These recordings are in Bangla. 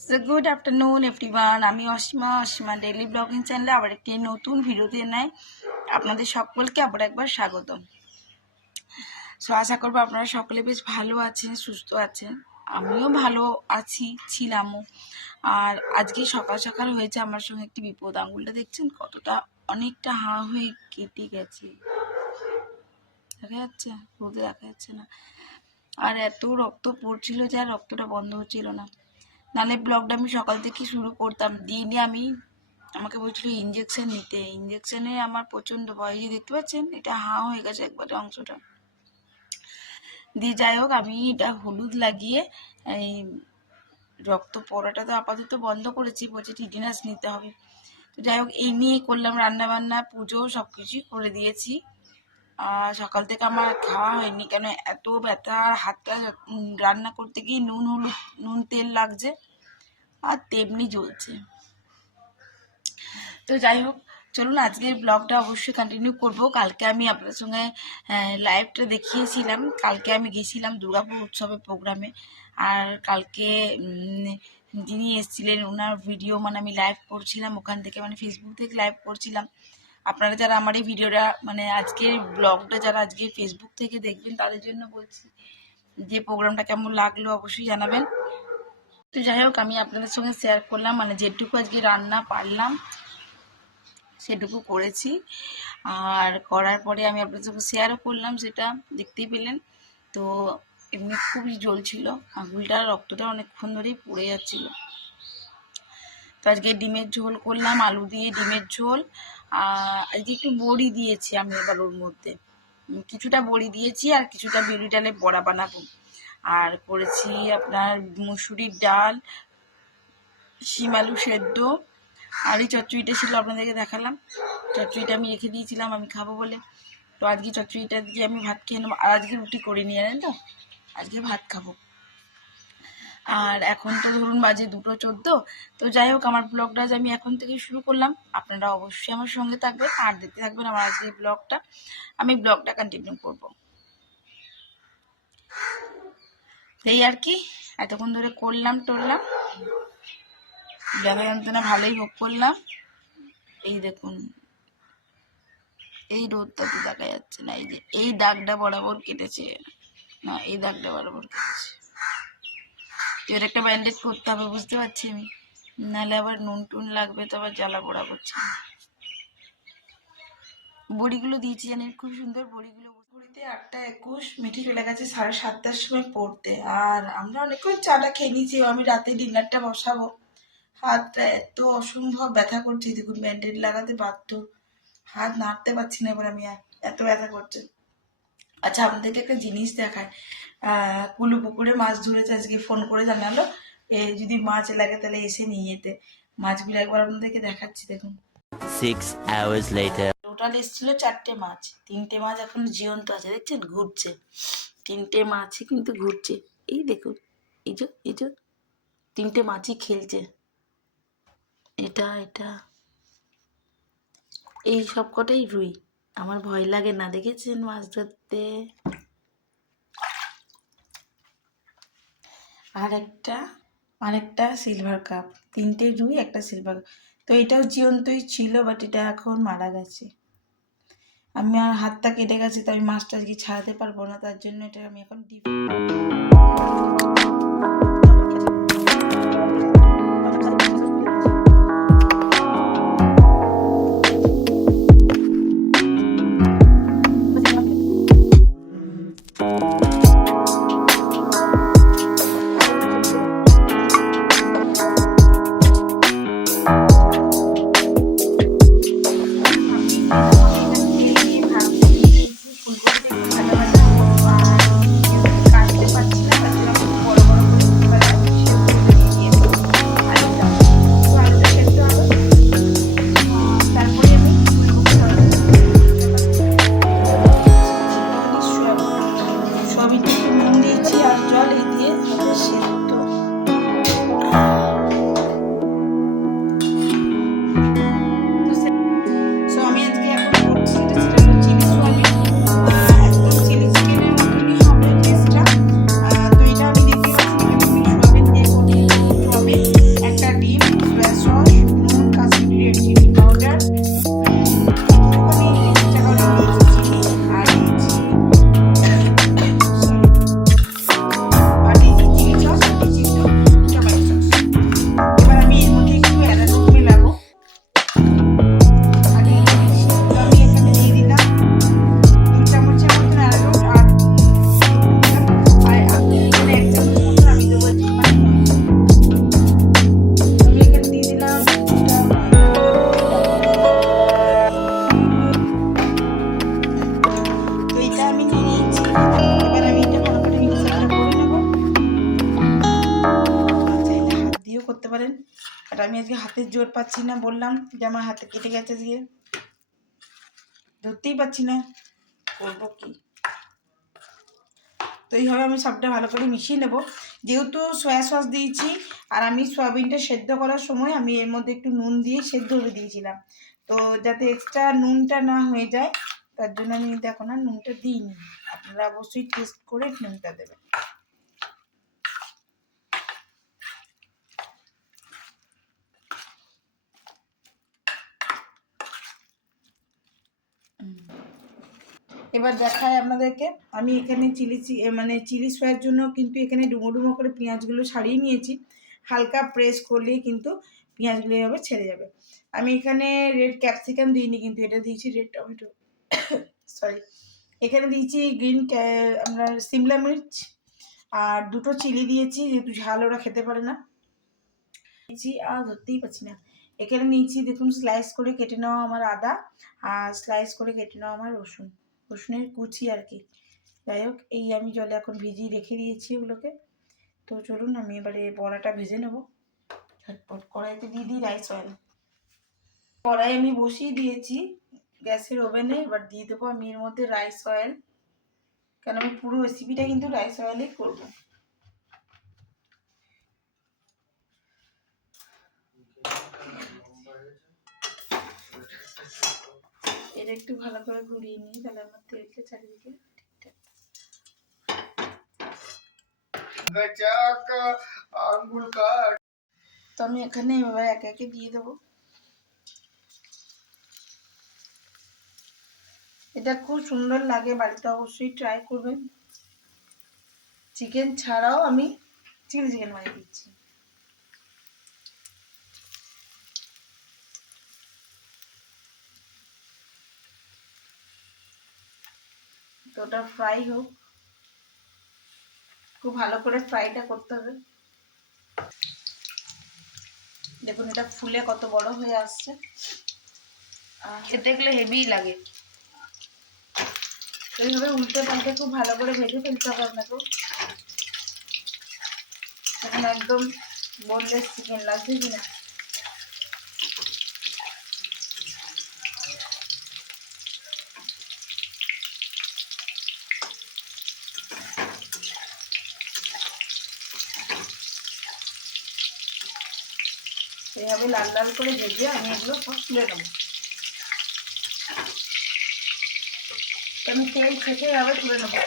So good afternoon everyone. আমি অসীমা ডেইলি ব্লগিং চ্যানেলে আবার একটি নতুন ভিডিওতে নেয় আপনাদের সকলকে আবার একবার স্বাগত। সো আশা করবো আপনারা সকলে বেশ ভালো আছেন, সুস্থ আছেন। আমিও ভালো আছি, ছিলামও। আর আজকে সকাল সকাল হয়েছে আমার সঙ্গে একটি বিপদ। আঙুলটা দেখছেন কতটা, অনেকটা হাঁ হয়ে কেটে গেছে, দেখা যাচ্ছে? রোদে দেখা যাচ্ছে না। আর এত রক্ত পড়ছিল যে আর রক্তটা বন্ধ হচ্ছিল না। নাহলে ব্লগটা আমি সকাল থেকে শুরু করতাম। দিনে আমাকে বলছিল ইঞ্জেকশন নিতে। ইঞ্জেকশনে আমার প্রচণ্ড ভয়। যে দেখতে পাচ্ছেন এটা হাঁ হয়ে গেছে একবারে অংশটা দিয়ে। যাই হোক, আমি এটা হলুদ লাগিয়ে এই রক্ত পড়াটা তো আপাতত বন্ধ করেছি, বলছে টিটিনাস নিতে হবে। তো যাই হোক, এই নিয়ে করলাম রান্না বান্না, পুজো সব কিছুই করে দিয়েছি। আর সকাল থেকে আমার খাওয়া হয়নি, কেন এত ব্যথা। হাতটা রান্না করতে গিয়ে নুন তেল লাগছে আর তেমনি জ্বলছে। তো যাই হোক, চলুন আজকের ব্লগটা অবশ্যই কন্টিনিউ করব। কালকে আমি আপনাদের সঙ্গে লাইভটা দেখিয়েছিলাম। কালকে আমি গেছিলাম দুর্গাপুর উৎসবের প্রোগ্রামে। আর কালকে যিনি এসেছিলেন ওনার ভিডিও আমি লাইভ করছিলাম ওখান থেকে, ফেসবুক থেকে লাইভ করছিলাম। আপনারা যারা আমার এই ভিডিওটা আজকের ব্লগটা যারা আজকে ফেসবুক থেকে দেখবেন তাদের জন্য বলছি যে প্রোগ্রামটা কেমন লাগলো অবশ্যই জানাবেন। তো যাই হোক, আমি আপনাদের সঙ্গে শেয়ার করলাম যেটুকু আজকে রান্না পারলাম সেটুকু করেছি। আর করার পরে আমি আপনাদের সঙ্গে শেয়ারও করলাম, সেটা দেখতেই পেলেন। তো এমনি খুবই জ্বলছিল আঙুলটা, রক্তটা অনেকক্ষণ ধরেই পড়ে যাচ্ছিল। তো আজকে ডিমের ঝোল করলাম, আলু দিয়ে ডিমের ঝোল। আজকে একটু বড়ি দিয়েছি আমি এবার ওর মধ্যে, কিছুটা বড়ি দিয়েছি আর কিছুটা বিউলি ডালের বড়া বানাবো। আর করেছি আপনার মুসুরির ডাল, শিম আলু সেদ্ধ। আর এই চচ্চড়িটা ছিল, আপনাদেরকে দেখালাম। চচ্চড়িটা আমি রেখে দিয়েছিলাম আমি খাবো বলে। তো আজকে চচ্চড়িটা দিয়ে আমি ভাত খেয়ে নেবো। আর আজকে রুটি করিনি, জানেন তো, আজকে ভাত খাবো। আর এখন তো ধরুন বাজে 2:14। তো যাই হোক, আমার ব্লগটা আমি এখন থেকে শুরু করলাম। আপনারা অবশ্যই আমার সঙ্গে থাকবেন আর দেখতে থাকবেন আমার আজকের ব্লগটা। আমি ব্লগটা কন্টিনিউ করব। এই আর কি, এতক্ষণ ধরে করলাম ব্যথা যন্ত্রণা ভালোই ভোগ করলাম। এই দেখুন, এই রোদটা তো দেখা যাচ্ছে না, এই যে এই দাগটা বরাবর কেটেছে, না এই দাগটা বরাবর কেটেছে। এর একটা ব্যান্ডেজ করতে হবে, বুঝতে পারছি আমি, নাহলে আবার নুন টুন লাগবে, তো আবার জ্বালা পোড়া করছে। বড়িগুলো দিয়েছি জানেন, খুব সুন্দর বড়িগুলো। ঘড়িতে 8:21, মিঠি চলে গেছে 7:30 সময় পড়তে। আর আমরা অনেকক্ষণ চাটা খেয়ে নিয়েছি, আমি রাতে ডিনারটা বসাবো। হাতটা এত অসম্ভব ব্যথা করছে, দেখুন ব্যান্ডেজ লাগাতে বাধ্য, হাত নাড়তে পারছি না এবার আমি, এত ব্যথা করছে। আচ্ছা, আপনাদেরকে একটা জিনিস দেখায়। কুলু পুকুরে মাছ ধরেছে, আজকে ফোন করে জানালো যদি মাছ লাগে তাহলে এসে নিয়ে যেতে। মাছগুলো একবার আপনাদেরকে দেখাচ্ছি, দেখুন। 6 hours later. টোটাল এসেছিল 4টে মাছ, 3টে মাছ এখন জীবন্ত আছে, দেখছেন ঘুরছে। 3টে মাছই কিন্তু ঘুরছে, এই দেখুন, এই যে 3টে মাছই খেলছে। এটা এই সব কটাই রুই। আমার ভয় লাগে না, দেখেছেন মাছ ধরতে। আরেকটা সিলভার কাপ, 3টে রুই, একটা সিলভার। তো এটাও জীবন্তই ছিল, বাট এটা এখন মারা গেছে। আমি আর হাতটা কেটে গেছে, তো আমি মাছটা আজকে ছাড়াতে পারবো না, তার জন্য এটা আমি এখন কাটতে পারছি না। করতে পারেন। আর আমি আজকে হাতের জোর পাচ্ছি না, বললাম যে আমার হাতে কেটে গেছে, আজকে ধরতেই পারছি না, করবো কি। তো এইভাবে আমি সবটা ভালো করে মিশিয়ে নেব। যেহেতু সয়া সস দিয়েছি আর আমি সয়াবিনটা সেদ্ধ করার সময় আমি এর মধ্যে একটু নুন দিয়ে সেদ্ধ করে দিয়েছিলাম, তো যাতে এক্সট্রা নুনটা না হয়ে যায় তার জন্য আমি কিন্তু এখন আর নুনটা দিইনি। আপনারা অবশ্যই টেস্ট করে নুনটা দেবেন। এবার দেখায় আপনাদেরকে, আমি এখানে চিলি সয়ের জন্য কিন্তু এখানে ডুমো ডুমো করে পেঁয়াজগুলো ছাড়িয়ে নিয়েছি। হালকা প্রেস করলেই কিন্তু পেঁয়াজগুলো এভাবে ছেড়ে যাবে। আমি এখানে রেড ক্যাপসিকাম দিইনি, কিন্তু এটা দিয়েছি রেড টমেটো, সরি, এখানে দিয়েছি আপনার সিমলা মির্চ, আর দুটো চিলি দিয়েছি, যেহেতু ঝাল ওরা খেতে পারে না। নিয়েছি আর ধরতেই পারছি না, এখানে নিয়েছি দেখুন স্লাইস করে কেটে নেওয়া আমার আদা, আর স্লাইস করে কেটে নেওয়া আমার রসুনের কুচি আর কি। যাই হোক, এই আমি জলে এখন ভিজিয়ে রেখে দিয়েছি ওগুলোকে। তো চলুন আমি এবারে বড়াটা ভেজে নেবো। ঝটপট কড়াইতে দিয়ে দিই রাইস অয়েল। কড়াই আমি বসিয়ে দিয়েছি গ্যাসের ওভেনে, এবার দিয়ে দেবো আমি এর মধ্যে রাইস অয়েল, কেন আমি পুরো রেসিপিটা কিন্তু রাইস অয়েলেই করবো। এটা একটু ভালো করে ঘুরিয়ে নিই, তাহলে আমার তেলটা চারিদিকে ঠিকঠাক। তো আমি এখানে এবার একে একে দিয়ে দেবো। এটা খুব সুন্দর লাগে, বাড়িতে অবশ্যই ট্রাই করবেন। চিকেন ছাড়াও আমি চিলি চিকেন বানিয়ে দিচ্ছি। তো ওটা ফ্রাই হোক, খুব ভালো করে ফ্রাইটা করতে হবে। দেখুন এটা ফুলে কত বড় হয়ে আসছে, খেতে গেলে হেভি লাগে। এইভাবে উল্টে পাল্টে খুব ভালো করে ভেজে ফেলতে হবে আপনাকেও। এখন একদম বোনলেস চিকেন লাগছে কিনা। এইভাবে লাল লাল করে ভেজে আমি এগুলো সব তুলে নেবো। আমি তেল থেকে এভাবে তুলে নেবো।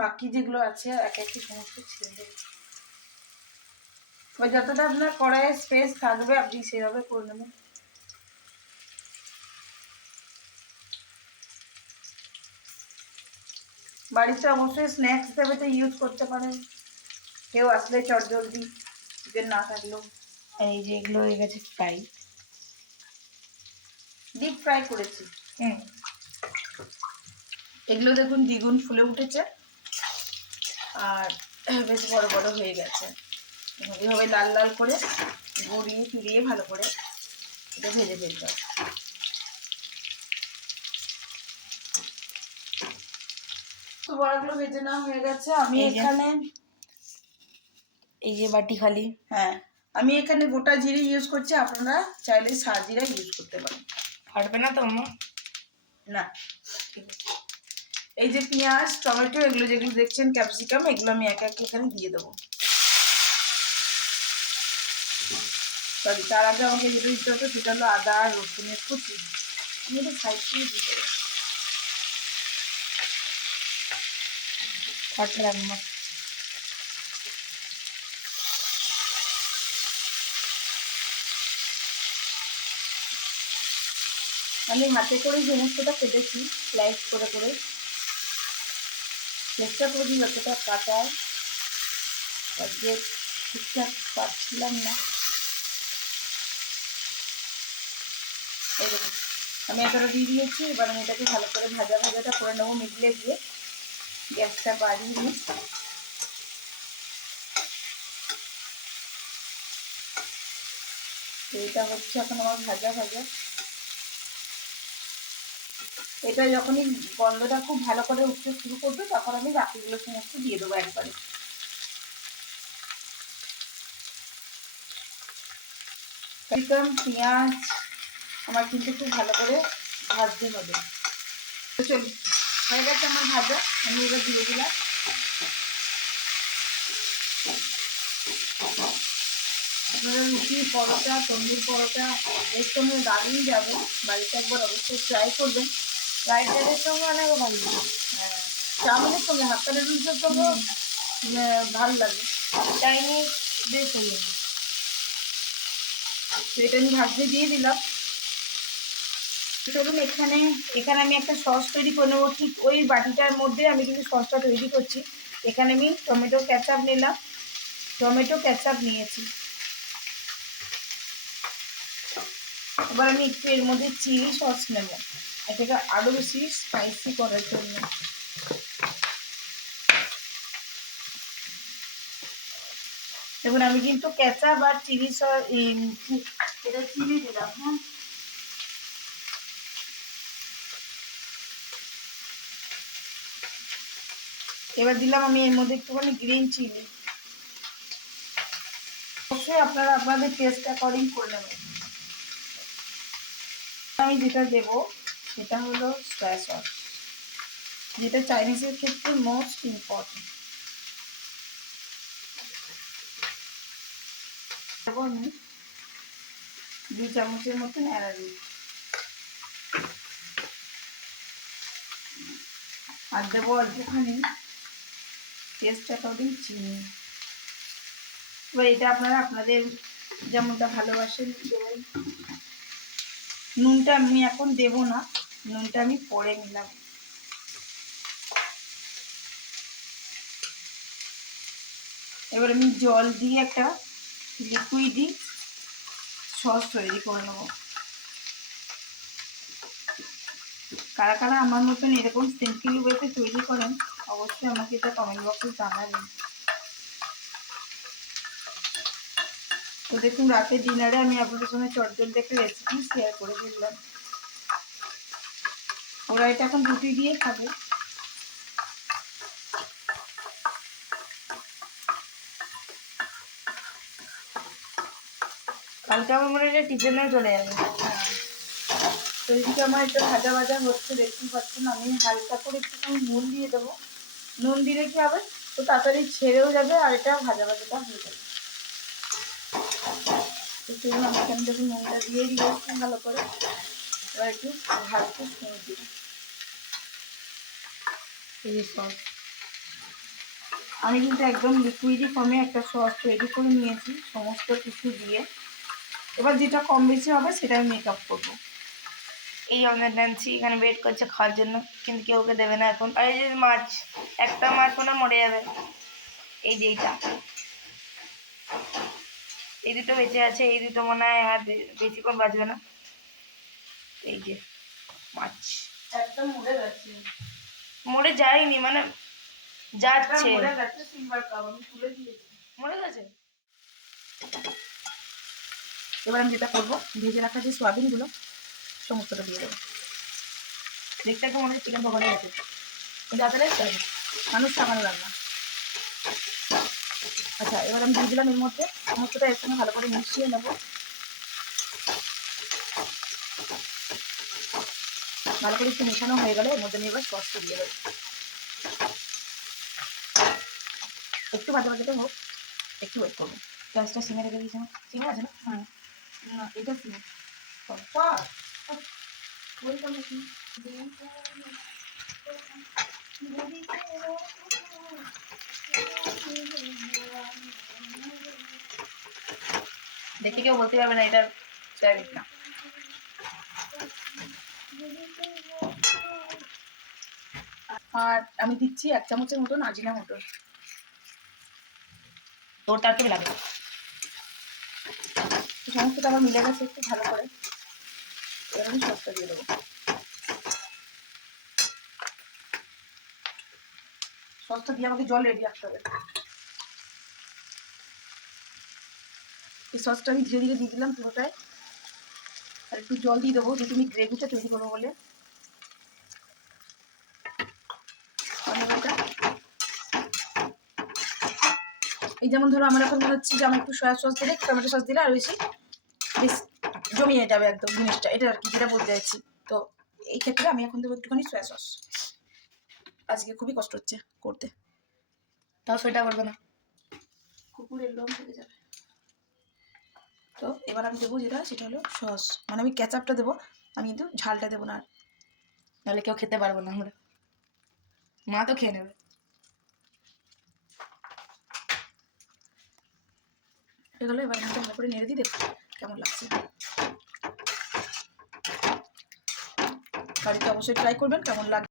বাকি যেগুলো আছে এক একটি সমস্ত ছেড়ে দেবো। এবার যতটা আপনার কড়াইয়ে স্পেস থাকবে আপনি সেভাবে করে নেবেন। বাড়িতে অবশ্যই স্ন্যাক্স হিসেবে তো ইউজ করতে পারেন, কেউ আসলে চটজলদি চিকেন না থাকলেও। এই যে এগুলো হয়ে গেছে ফ্রাই, ডিপ ফ্রাই করেছি। এগুলো দেখুন দ্বিগুণ ফুলে উঠেছে আর বেশ বড় বড় হয়ে গেছে। এভাবে লাল লাল করে গুঁড়িয়ে ফিরিয়ে ভালো করে এটা ভেজে ফেলতে হবে। তো বড়াগুলো ভেজে নেওয়া হয়ে গেছে। আমি এখানে এই যে বাটি খালি, হ্যাঁ আমি এখানে গোটা জিরে ইউজ করছি, আপনারা চাইলে সাজিরা ইউজ করতে পারেন। ফাটবে না তো না, ঠিক আছে। এই যে পেঁয়াজ টমেটো এগুলো যেগুলো দেখছেন ক্যাপসিকাম, এগুলো আমি এক এক এখানে দিয়ে দেবো। সরি, তার আগে আমাকে যেটা দিতে হবে সেটা হলো আদা আর রসুনের কুচি। আমি এটা সাইড করে দিতে হবে। আমি হাতে করে সমস্তটা কেটেছি স্লাইস করে করে, চেষ্টা করি যতটা কাটায়, আজকে ঠিকঠাক পারছিলাম না। এই দেখুন আমি এতটা দিয়ে দিয়েছি। এবার আমি এটাকে ভালো করে ভাজাটা করে নেবো মিডলে দিয়ে, গ্যাসটা বাড়িয়ে নিই। তো এটা হচ্ছে এখন আমার ভাজা। এটা যখনই গন্ধটা খুব ভালো করে উঠতে শুরু করবে তখন আমি বাকিগুলো সমস্ত দিয়ে দেবো একবারে। ক্যাপসিকাম পেঁয়াজ আমার কিন্তু খুব ভালো করে ভাজতে হবে। তো চলুন, হয়ে গেছে আমার ভাজা, আমি এবার দিয়ে দিলাম। আপনারা রুটি, পরোটা, তন্দুর পরোটা এর সঙ্গে দারুণ যাবে। বাড়িতে একবার অবশ্যই ট্রাই করবেন। ফ্রাইড রাইসের সঙ্গে অনেক ভালো লাগে। হ্যাঁ, চাউমিনের সঙ্গে, হাক্কা নুডলসের সঙ্গে ভালো লাগে। চাইনিজ বেশ হয়ে যাবে। তো এটা আমি ভাজতে দিয়ে দিলাম। চলুন, এখানে এখানে আমি একটা সস তৈরি করে নেবো। ঠিক ওই বাটিটার মধ্যে আমি কিন্তু সসটা তৈরি করছি। এখানে আমি টমেটো কেচাপ নিলাম, টমেটো কেচাপ নিয়েছি। এবার আমি একটু এর মধ্যে চিলি সস নেব, এটাকে আরও বেশি স্পাইসি করার জন্য। দেখুন আমি কিন্তু কেচাপ আর চিলি সস এটা চিলি দিলাম। হ্যাঁ, এবার দিলাম আমি এর মধ্যে একটুখানি গ্রিন চিলি। অবশ্যই আপনারা আপনাদের টেস্ট অ্যাকর্ডিং করে নেবেন। আমি যেটা দেব সেটা হলো সয়া সস, যেটা চাইনিজের ক্ষেত্রে মোস্ট ইম্পর্টেন্ট। দেবো আমি 2 চামচের মতন অ্যারারুট, আর দেবো অল্পখানি টেস্ট অ্যাকর্ডিং চিনি। এবার এটা আপনারা আপনাদের যেমনটা ভালোবাসেন দেবেন। নুনটা আমি এখন দেব না, নুনটা আমি পরে নিলাম। এবার আমি জল দিয়ে একটা লিকুইডই সস তৈরি করে নেব। কারা কারা আমার মতন এরকম সিম্পল ওয়েতে তৈরি করেন অবশ্যই আমাকে এটা কমেন্ট বক্সে জানাবেন। তো দেখুন, রাতের ডিনারে আমি আপনাদের সঙ্গে চটজলদি একটা রেসিপি শেয়ার করে দিলাম। ওরা এটা এখন রুটি দিয়ে খাবে। কালকে আমার মনে হয় টিফিনেও চলে যাবে। হ্যাঁ, তো এদিকে আমার এটা ভাজা ভাজা হচ্ছে, দেখতেই পাচ্ছেন। আমি হালকা করে একটুখানি নুন দিয়ে দেবো। নুন দিলে কি হবে, তো তাড়াতাড়ি ছেড়েও যাবে আর এটা ভাজা ভাজাটা হয়ে যাবে। তো চলুন, আমি এখানে যখন নুনটা দিয়ে দিয়েছি ভালো করে, এবার একটু ভাজতে শুনে দিই। এই সস আমি কিন্তু একদম লিকুইডই ফর্মে একটা সস তৈরি করে নিয়েছি সমস্ত কিছু দিয়ে। এবার যেটা কম বেশি হবে সেটা আমি মেকআপ করবো। এই আমাদের ন্যান্সি এখানে ওয়েট করছে খাওয়ার জন্য, কিন্তু কেউ ওকে দেবে না এখন। আর এই যে মাছ, একটা মাছ মনে হয় মরে যাবে। এই যে এইটা, এই দুটো বেঁচে আছে, এই দুটো মনে হয় আর বেশিক্ষণ বাঁচবে না। এই যে মাছ একদম মরে গেছে। মরে যায়নি, মানে যাচ্ছে। মরে গেছে, সিলভার কাপ আমি তুলে দিয়েছি, মরে গেছে। এবার আমি যেটা করবো, ভেজে রাখা যে সোয়াবিনগুলো সমস্তটা দিয়ে দেবো। দেখতে একদম মনে হচ্ছে চিকেন পকোড়া আছে, কিন্তু আসলে মানুষ সামান্য রান্না। আচ্ছা, এবার আমি দিয়ে দিলাম এর মধ্যে সমস্তটা এর সঙ্গে ভালো করে মিশিয়ে নেবো। ভালো করে একটু মেশানো হয়ে গেলে এর মধ্যে আমি এবার সসটা দিয়ে দেবো। একটু ভাজা ভাজাতে হোক, একটু ওয়েট করবো। গ্যাসটা সিমে রেখে দিয়েছি না, সিমে আছে না? হ্যাঁ, না এটা সিমে। দেখে কেউ বলতে পারবে না এটা সয়াবিন না। আর আমি দিচ্ছি 1 চামচের মতন আজিনা মটর। তোর তার থেকে লাগে সমস্তটা আমার মিলে গেছে একটু ভালো করে। এবার আমি সসটা দিয়ে দেবো। সসটা দিয়ে আমাকে জল রেডি রাখতে হবে। এই সসটা আমি ধীরে ধীরে দিয়ে দিলাম পুরোটাই, আর একটু জল দিয়ে দেবো যেহেতু আমি গ্রেভিটা তৈরি করবো বলে। এই যেমন ধরো আমার এখন মনে হচ্ছে যে আমার একটু সয়া সস দিলে টমেটো সস দিলে আর বেশ জমিয়ে যাবে একদম জিনিসটা, এটা আর কি যেটা বলতে চাইছি। তো এই ক্ষেত্রে আমি এখন দেবো একটুখানি সয়া সস। আজকে খুবই কষ্ট হচ্ছে করতে, তাও সেটা করবে না, কুকুরের লোম থেকে যাবে। তো এবার আমি দেবো যেটা, সেটা হলো সস, মানে আমি কেচাপটা দেবো, আমি কিন্তু ঝালটা দেবো না, নাহলে কেউ খেতে পারবো না, আমরা মা তো খেয়ে নেবে। এগুলো এবার আমি ভালো করে নেড়ে দিই, দেখো কেমন লাগছে। বাড়িতে অবশ্যই ট্রাই করবেন কেমন লাগে।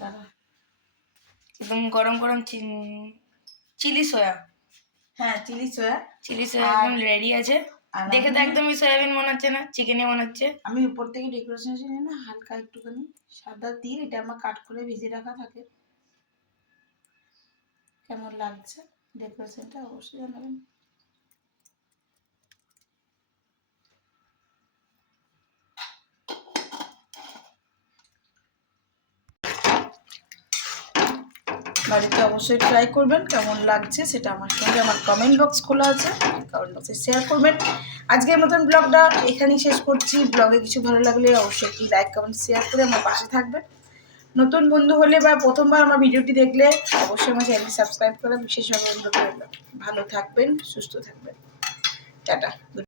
দাদা একদম গরম গরম চিলি সয়া, হ্যাঁ চিলি সয়া আর- একদম রেডি আছে। আর দেখে তো আমি- একদমই সয়াবিন মনে হচ্ছে না, চিকেনই মনে হচ্ছে। আমি উপর থেকে ডেকোরেশনের জন্য না হালকা একটুখানি সাদা তিল, এটা আমার কাট করে ভিজিয়ে রাখা থাকে। কেমন লাগছে ডেকোরেশনটা অবশ্যই জানাবেন। বাড়িতে অবশ্যই ট্রাই করবেন কেমন লাগছে সেটা আমার সঙ্গে আমার কমেন্ট বক্স খোলা আছে, কমেন্ট বক্সে শেয়ার করবেন। আজকের মতন ব্লগটা এখানেই শেষ করছি। ব্লগে কিছু ভালো লাগলে অবশ্যই একটি লাইক কমেন্ট শেয়ার করে আমার পাশে থাকবেন। নতুন বন্ধু হলে বা প্রথমবার আমার ভিডিওটি দেখলে অবশ্যই আমার চ্যানেল সাবস্ক্রাইব করে বিশেষভাবে অনুরোধ করবেন। ভালো থাকবেন, সুস্থ থাকবেন, টাটা, গুড